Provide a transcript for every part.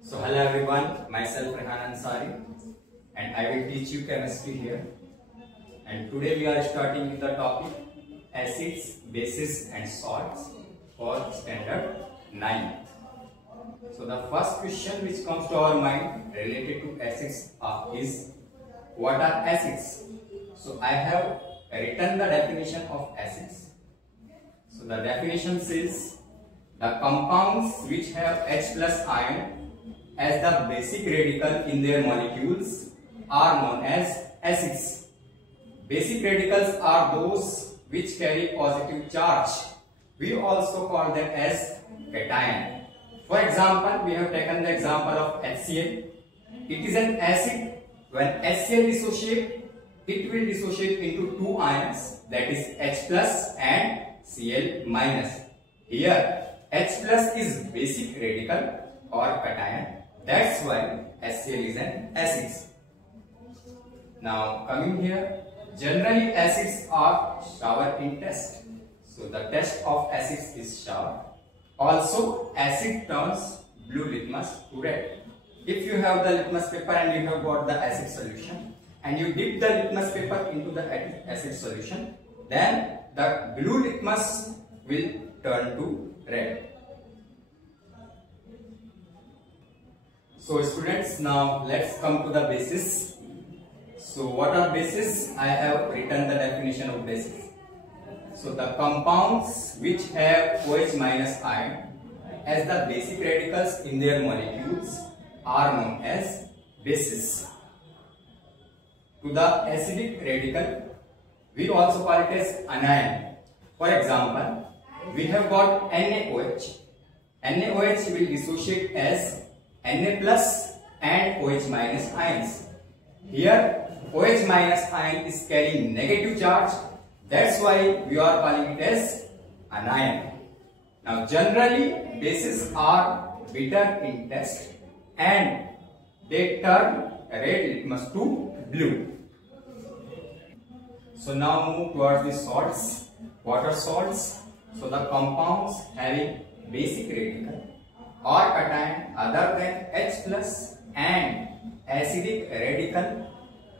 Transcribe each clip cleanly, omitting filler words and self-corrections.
So hello everyone, myself Rehan Ansari and I will teach you chemistry here. And today we are starting with the topic acids, bases and salts for standard 9th. So the first question which comes to our mind related to acids is what are acids? So I have written the definition of acids. So the definition says the compounds which have H plus ion as the basic radical in their molecules are known as acids. Basic radicals are those which carry positive charge. We also call them as cation. For example, we have taken the example of HCl. It is an acid. When HCl dissociate, it will dissociate into two ions, that is H plus and Cl minus. Here H plus is basic radical or cation. That's why HCl is an acid. Now coming here, generally acids are shower in test. So the test of acids is shower. Also acid turns blue litmus to red. If you have the litmus paper and you have got the acid solution and you dip the litmus paper into the acid solution, then the blue litmus will turn to red. So students, now let's come to the bases. So what are bases? I have written the definition of bases. So the compounds which have OH minus ion as the basic radicals in their molecules are known as bases. To the acidic radical, we also call it as anion. For example, we have got NaOH. NaOH will dissociate as Na plus and OH minus ions. Here OH minus ion is carrying negative charge. That's why we are calling it as anion. Now generally bases are bitter in taste and they turn red litmus to blue. So now move towards the salts. What are salts? So the compounds having basic radical or cation other than H plus and acidic radical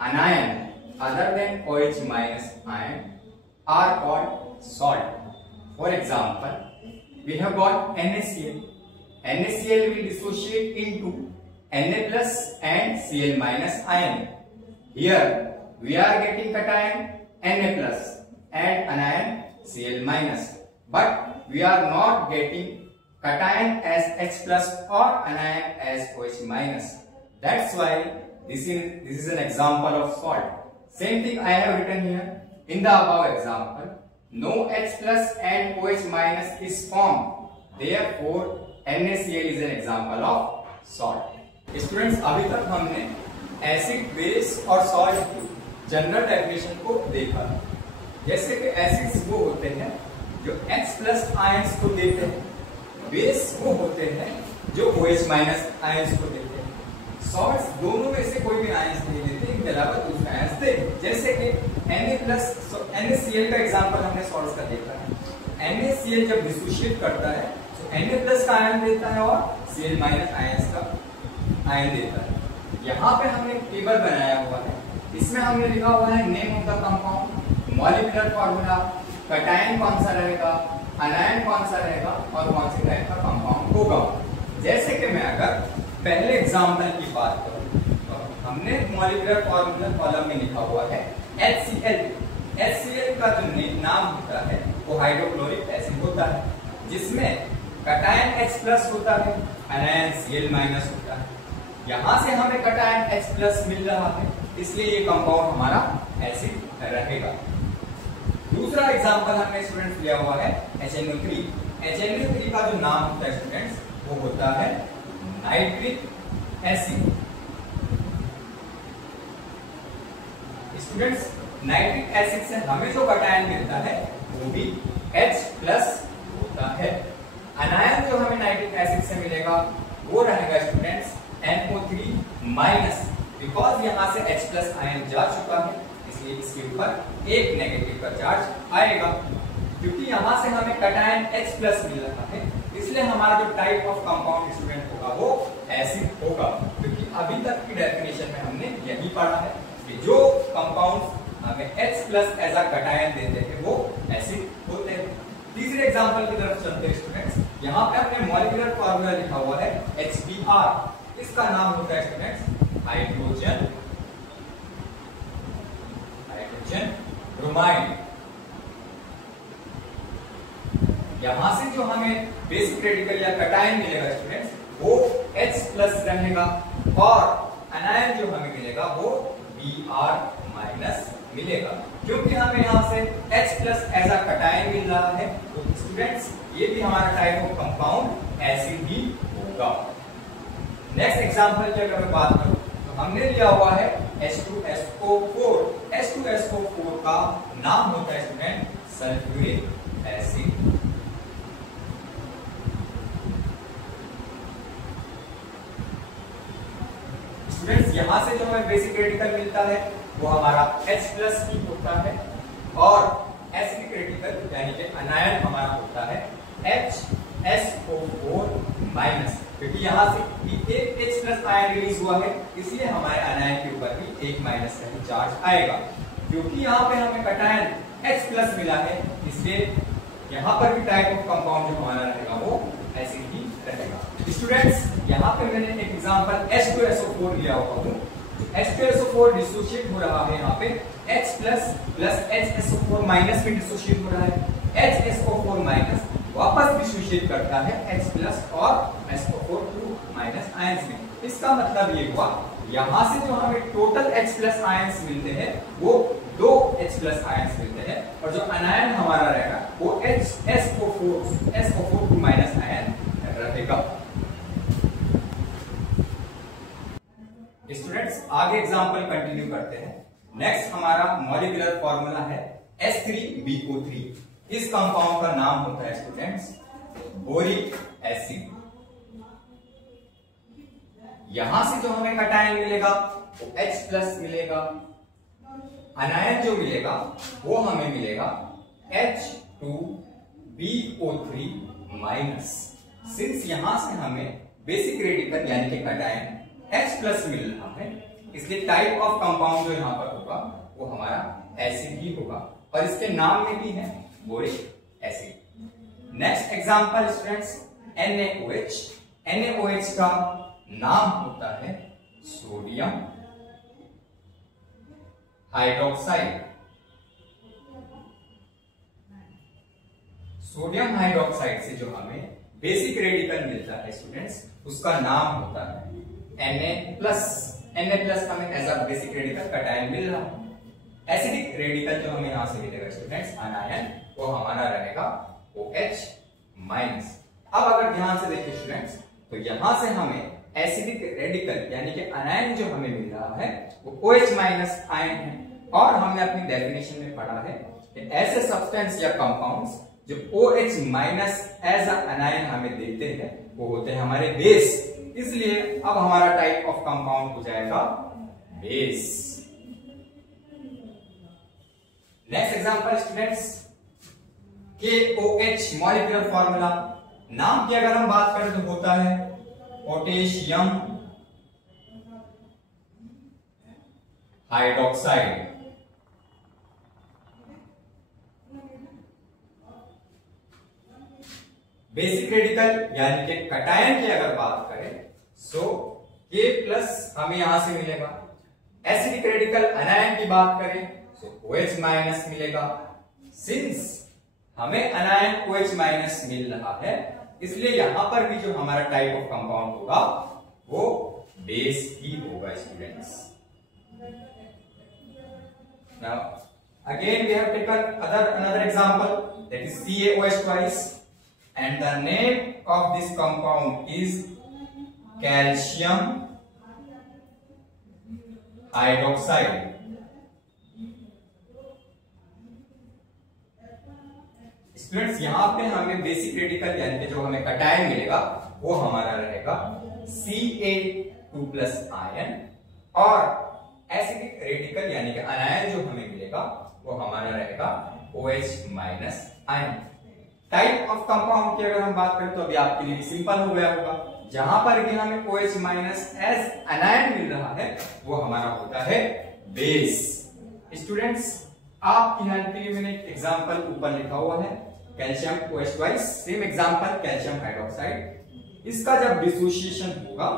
anion other than OH minus ion are called salt. For example, we have got NaCl. NaCl will dissociate into Na plus and Cl minus ion. Here we are getting cation Na plus and anion Cl minus, but we are not getting cation as H plus or anion as OH minus. That's why this is an example of salt. Same thing I have written here. In the above example, no H plus and OH minus is formed. Therefore, NaCl is an example of salt. Students, अभी तक हमने acid, base और salt की general definition को देखा। जैसे कि acids वो होते हैं जो H प्लस आयंस को देते हैं, बेस वो होते हैं जो OH माइनस आयंस को देते हैं, सॉल्ट्स दोनों में से कोई भी आयंस नहीं देते, इनके अलावा दूसरा आयंस देते। जैसे कि Na प्लस, NaCl का एग्जांपल हमने सॉल्ट्स का देखा है। NaCl जब डिसोशिएट करता है तो Na प्लस का आयन देता है और Cl माइनस आयंस का आयन देता है। यहाँ पे हमने एक टेबल बनाया हुआ है, इसमें हमने लिखा हुआ है name of the compound, molecular formula, cation कौन सा रहेगा, अनायन कौन सा रहेगा और कौन से टाइप का कंपाउंड होगा। जैसे कि मैं अगर पहले एग्जांपल की बात करूं तो हमने मॉलिक्यूलर फार्मूला कॉलम में लिखा हुआ है HCl। HCl का जो नाम होता है वो हाइड्रोक्लोरिक एसिड होता है, जिसमें कैटायन H प्लस होता है, अनायन Cl माइनस होता है। यहाँ से हमें कैटायन H प्लस मिल रहा है, इसलिए ये कंपाउंड हमारा एसिड रहेगा। दूसरा एग्जांपल हमने स्टूडेंट्स लिया हुआ है HNO3। HNO3 का जो नाम होता है स्टूडेंट्स वो होता है nitric acid. Students, nitric acid से हमें जो कैटायन मिलता है वो भी H प्लस होता है। अनायन जो हमें नाइट्रिक एसिड से मिलेगा वो रहेगा स्टूडेंट्स NO3 माइनस, बिकॉज यहाँ से H प्लस आयन जा चुका है इसलिए इसके ऊपर एक नेगेटिव का चार्ज आएगा। क्योंकि यहाँ से हमें कैटायन H प्लस मिल रहा है, इसलिए हमारा जो टाइप ऑफ कंपाउंड स्टूडेंट होगा वो एसिड होगा, क्योंकि अभी तक की डेफिनेशन में हमने यही पढ़ा है कि जो कंपाउंड हमें H+ एज अ कैटायन देते हैं वो एसिड होते हैं। तीसरे एग्जांपल की तरफ चलते हैं स्टूडेंट्स। यहाँ पे हमने मॉलिक्यूलर फार्मूला लिखा हुआ है HBr, इसका नाम होता है स्टूडेंट्स हाइड्रोजन ब्रोमाइड। यहां से जो हमें बेसिक रेडिकल या कैटायन मिलेगा स्टूडेंट्स वो H+ रहेगा और अनायन जो हमें मिलेगा वो Br- मिलेगा। क्योंकि हमें यहां से H+ एज अ कैटायन मिल रहा है तो स्टूडेंट्स ये भी हमारा टाइप ऑफ कंपाउंड एसिड ही होगा। नेक्स्ट एग्जांपल की अगर मैं बात करूं तो हमने लिया हुआ है H2SO4। H2SO4 का नाम होता है स्टूडेंट सल्फ्यूरिक एसिड। स्टूडेंट्स यहां से जो हमें बेसिक रेडिकल मिलता है वो हमारा H+ ही होता है और एसिडिक रेडिकल यानी कि अनायन हमारा होता है HSO4-, क्योंकि यहां से एक H+ आयन रिलीज हुआ है इसलिए हमारे अनायन के ऊपर भी एक माइनस का चार्ज आएगा। क्योंकि यहाँ पे हमें कैटायन H+ मिला है इसलिए यहाँ पर भी टाइप ऑफ कंपाउंड जो हमारा रहेगा वो एसिड ही रहेगा। स्टूडेंट्स यहाँ पे मैंने एक एग्जांपल H2SO4 लिया हुआ हूँ। H2SO4 डिसोशिएट हो रहा है यहाँ पे H+ प्लस HSO4- में डिसोशिएट हो रहा है। HSO4- वापस डिसोशिएट करता है H+ और SO4 आयंस में। इसका मतलब ये हुआ यहां से जो हमें टोटल H+ आयंस मिलते हैं वो 2 H+ आयंस मिलते हैं और जो अनायन हमारा रहेगा वो SO4 आयन रहेगा। स्टूडेंट्स आगे एग्जांपल कंटिन्यू करते हैं। नेक्स्ट हमारा मॉलिक्यूलर फार्मूला है H3BO3। इस कंपाउंड का नाम होता है स्टूडेंट्स बोरिक एसिड। यहां से जो हमें कैटायन मिलेगा वो H+ मिलेगा, अनायन जो मिलेगा वो हमें मिलेगा H2BO3-। सिंस यहां से हमें बेसिक रेडिकल यानी कि कैटायन H+ मिल रहा है इसलिए टाइप ऑफ कंपाउंड जो यहां पर होगा वो हमारा एसिड ही होगा और इसके नाम में भी है boric acid. Next example students NaOH। NaOH का नाम होता है सोडियम हाइड्रोक्साइड। सोडियम हाइड्रोक्साइड से जो हमें बेसिक रेडिकल मिलता है स्टूडेंट्स उसका नाम होता है Na+। Na+ हमें as a basic radical cation मिल रहा है। एसिडिक रेडिकल जो हमें यहां से मिलेगा स्टूडेंट्स अनायन वो हमारा रहेगा OH-। अब अगर ध्यान से देखिए स्टूडेंट्स तो यहां से हमें एसिडिक रेडिकल यानी कि अनायन जो हमें मिल रहा है वो OH- आयन है और हमने अपनी डेफिनेशन में पढ़ा है कि ऐसे सब्सटेंस या कंपाउंड्स जो OH- एज अ अनायन हमें देते हैं वो होते हैं हमारे बेस। इसलिए अब हमारा टाइप ऑफ कंपाउंड हो जाएगा base. Next example students KOH molecular formula. नाम की अगर हम बात करें तो होता है पोटेशियम हाइड्रोक्साइड। बेसिक रेडिकल यानी कि कैटायन की अगर बात करें सो K+ हमें यहां से मिलेगा। एसिडिक रेडिकल अनायन की बात करें तो OH- मिलेगा। सिंस हमें अनायन OH- मिल रहा है इसलिए यहां पर भी जो हमारा टाइप ऑफ कंपाउंड होगा वो बेस ही होगा students. Now again we have taken another example that is CaOH twice and the name of this compound is calcium hydroxide। Students यहां पे हमें बेसिक रेडिकल यानी कि जो हमें कैटायन मिलेगा वो हमारा रहेगा Ca2+ आयन और एसिडिक रेडिकल यानी कि अनायन जो हमें मिलेगा वो हमारा रहेगा OH- ion. Type of compound की अगर हम बात करें तो अभी आपके लिए सिंपल हो गया होगा जहां पर भी हमें OH माइनस एस एनायन मिल रहा है वो हमारा होता है बेस। स्टूडेंट्स, आपकी ध्यान के लिए मैंने एक एग्जांपल ऊपर लिखा हुआ है, calcium OH twice, same example calcium hydroxide. इसका जब डिसोसिएशन होगा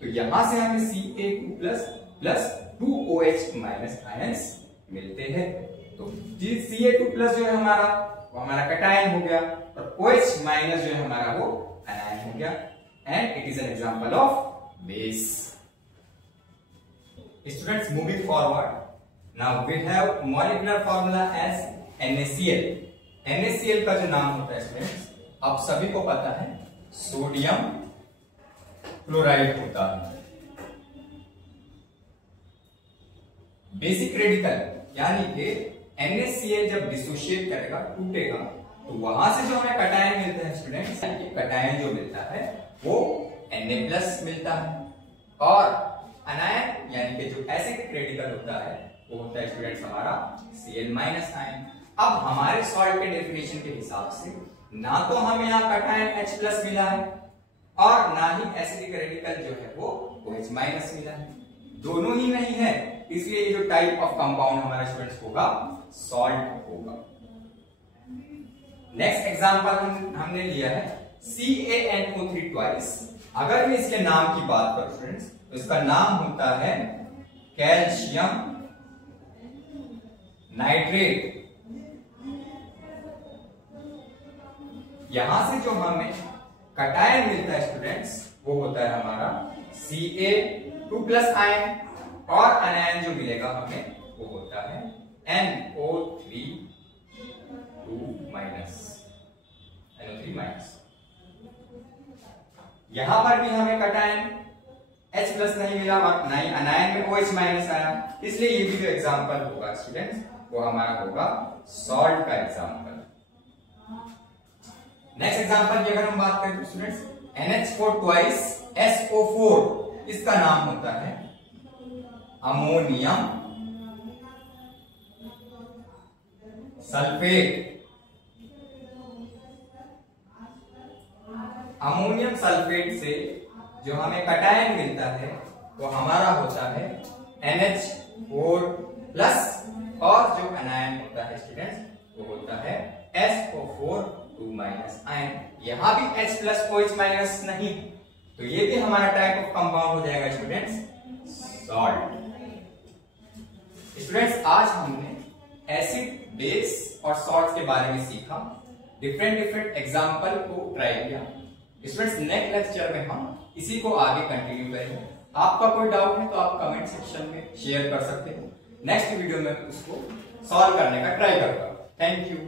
तो यहां से हमें Ca2+ plus 2OH minus ions मिलते हैं। तो Ca2+ जो है हमारा वो हमारा कटायन हो गया और OH माइनस जो है हमारा वो एनायन हो गया, and it is an example of base. Students, moving forward, now we have molecular formula as NaCl। NaCl का जो नाम होता है स्टूडेंट्स, आप सभी को पता है, सोडियम क्लोराइड होता है। बेसिक रेडिकल यानी कि NaCl जब डिसोशिएट करेगा, टूटेगा, तो वहां से जो हमें कटायन मिलता है स्टूडेंट्स, कटायन जो मिलता है वो Na+ मिलता है, और अनायन यानी कि जो एसिडिक रेडिकल होता है वो होता है स्टूडेंट्स हमारा Cl- आयन। अब हमारे सॉल्ट के डेफिनेशन के हिसाब से ना तो हमें यहाँ कटायन H+ मिला है और ना ही एसिडिक रेडिकल जो है वो OH- मिला है, दोनों ही नहीं है, इसलिए ये जो टाइप ऑफ कंपाउंड हमारा स्टूडेंट्स होगा सॉल्ट होगा। नेक्स्ट एग्जांपल हमने लिया है CaNO3 ट्वाइस। अगर मैं इसके नाम की बात करूं स्टूडेंट्स, तो इसका नाम होता है कैल्शियम नाइट्रेट। यहां से जो हमें कटायन मिलता है स्टूडेंट्स वो होता है हमारा Ca2+ आयन, और अनायन जो मिलेगा हमें वो होता है NO3 NO3-। यहां पर भी हमें कटायन H+ नहीं मिला और ना ही अनायन में OH- आया, इसलिए ये भी जो एग्जांपल होगा स्टूडेंट्स वो हमारा होगा सॉल्ट का एग्जांपल। नेक्स्ट एग्जांपल की अगर हम बात करें तो स्टूडेंट्स NH4 ट्वाइस SO4, इसका नाम होता है अमोनियम सल्फेट। अमोनियम सल्फेट से जो हमें कटायन मिलता है वो हमारा होता है NH4+, और जो अनायन होता है स्टूडेंट्स वो होता है SO4 आयन। यहां भी H+ OH- नहीं, तो ये भी हमारा टाइप ऑफ कंपाउंड हो जाएगा स्टूडेंट्स सॉल्ट। स्टूडेंट्स, आज हमने एसिड, बेस और सॉल्ट्स के बारे में सीखा, डिफरेंट एग्जांपल को ट्राई किया। स्टूडेंट्स, नेक्स्ट लेक्चर में हम इसी को आगे कंटिन्यू करेंगे। आपका कोई डाउट है तो आप कमेंट सेक्शन में शेयर कर सकते हो, नेक्स्ट वीडियो में उसको सॉल्व करने का ट्राई करूंगा। Thank you.